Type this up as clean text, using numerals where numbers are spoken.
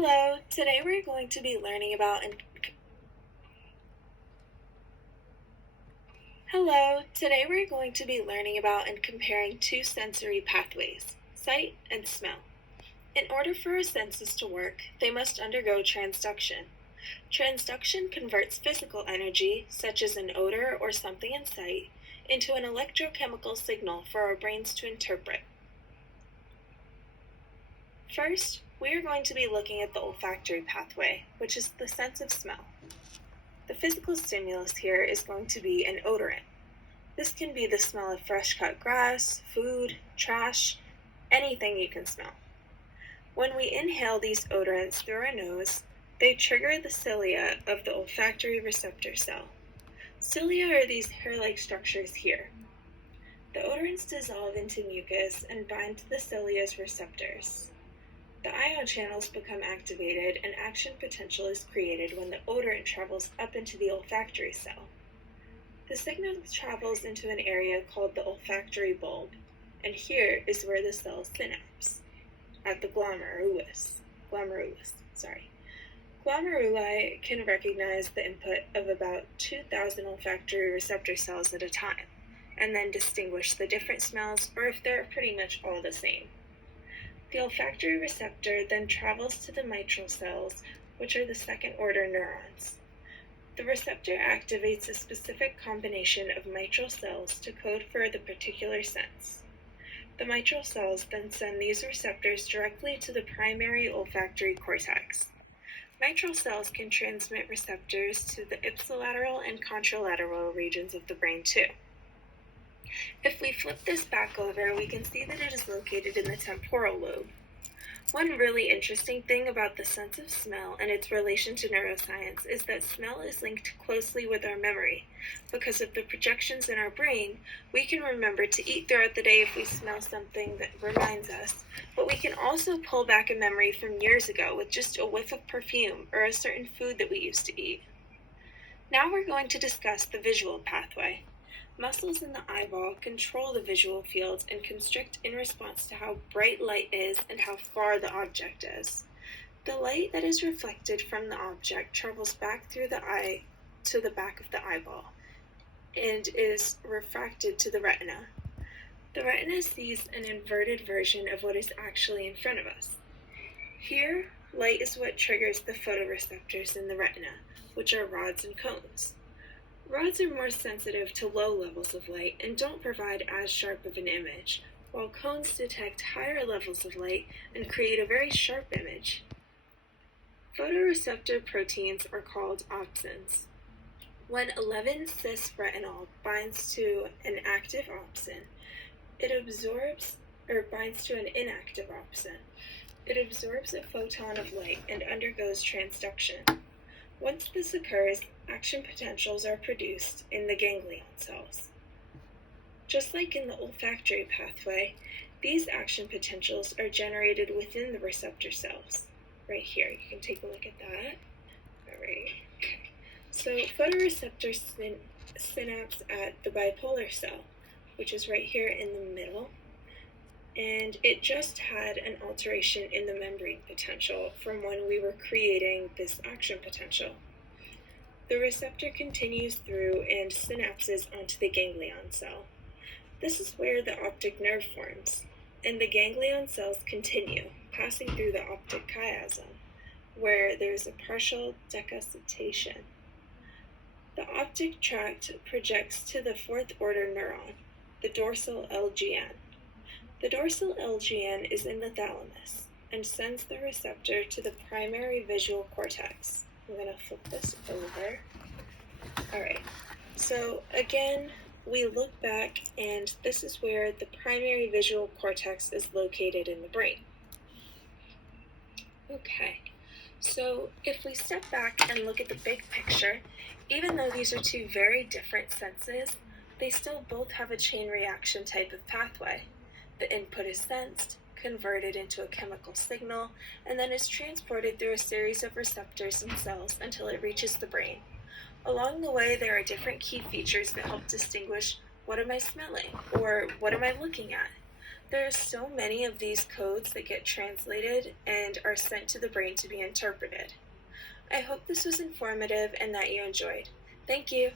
Hello, today we're going to be learning about and comparing two sensory pathways, sight and smell. In order for our senses to work, they must undergo transduction. Transduction converts physical energy, such as an odor or something in sight, into an electrochemical signal for our brains to interpret. First, we are going to be looking at the olfactory pathway, which is the sense of smell. The physical stimulus here is going to be an odorant. This can be the smell of fresh cut grass, food, trash, anything you can smell. When we inhale these odorants through our nose, they trigger the cilia of the olfactory receptor cell. Cilia are these hair-like structures here. The odorants dissolve into mucus and bind to the cilia's receptors. The ion channels become activated and action potential is created when the odorant travels up into the olfactory cell. The signal travels into an area called the olfactory bulb, and here is where the cell synapse, at the glomerulus. Glomeruli can recognize the input of about 2,000 olfactory receptor cells at a time, and then distinguish the different smells or if they're pretty much all the same. The olfactory receptor then travels to the mitral cells, which are the second-order neurons. The receptor activates a specific combination of mitral cells to code for the particular sense. The mitral cells then send these receptors directly to the primary olfactory cortex. Mitral cells can transmit receptors to the ipsilateral and contralateral regions of the brain too. If we flip this back over, we can see that it is located in the temporal lobe. One really interesting thing about the sense of smell and its relation to neuroscience is that smell is linked closely with our memory. Because of the projections in our brain, we can remember to eat throughout the day if we smell something that reminds us, but we can also pull back a memory from years ago with just a whiff of perfume or a certain food that we used to eat. Now we're going to discuss the visual pathway. Muscles in the eyeball control the visual field and constrict in response to how bright light is and how far the object is. The light that is reflected from the object travels back through the eye to the back of the eyeball and is refracted to the retina. The retina sees an inverted version of what is actually in front of us. Here, light is what triggers the photoreceptors in the retina, which are rods and cones. Rods are more sensitive to low levels of light and don't provide as sharp of an image, while cones detect higher levels of light and create a very sharp image. Photoreceptor proteins are called opsins. When 11-cis-retinol binds to an active opsin, binds to an inactive opsin. It absorbs a photon of light and undergoes transduction. Once this occurs, action potentials are produced in the ganglion cells. Just like in the olfactory pathway, these action potentials are generated within the receptor cells. Right here, you can take a look at that. Alright, okay. So photoreceptor synapse at the bipolar cell, which is right here in the middle, and it just had an alteration in the membrane potential from when we were creating this action potential. The receptor continues through and synapses onto the ganglion cell. This is where the optic nerve forms, and the ganglion cells continue, passing through the optic chiasm, where there's a partial decustation. The optic tract projects to the fourth-order neuron, the dorsal LGN. The dorsal LGN is in the thalamus and sends the receptor to the primary visual cortex. I'm going to flip this over. Alright, so again, we look back and this is where the primary visual cortex is located in the brain. Okay, so if we step back and look at the big picture, even though these are two very different senses, they still both have a chain reaction type of pathway. The input is sensed, converted into a chemical signal, and then is transported through a series of receptors and cells until it reaches the brain. Along the way, there are different key features that help distinguish what am I smelling or what am I looking at. There are so many of these codes that get translated and are sent to the brain to be interpreted. I hope this was informative and that you enjoyed. Thank you.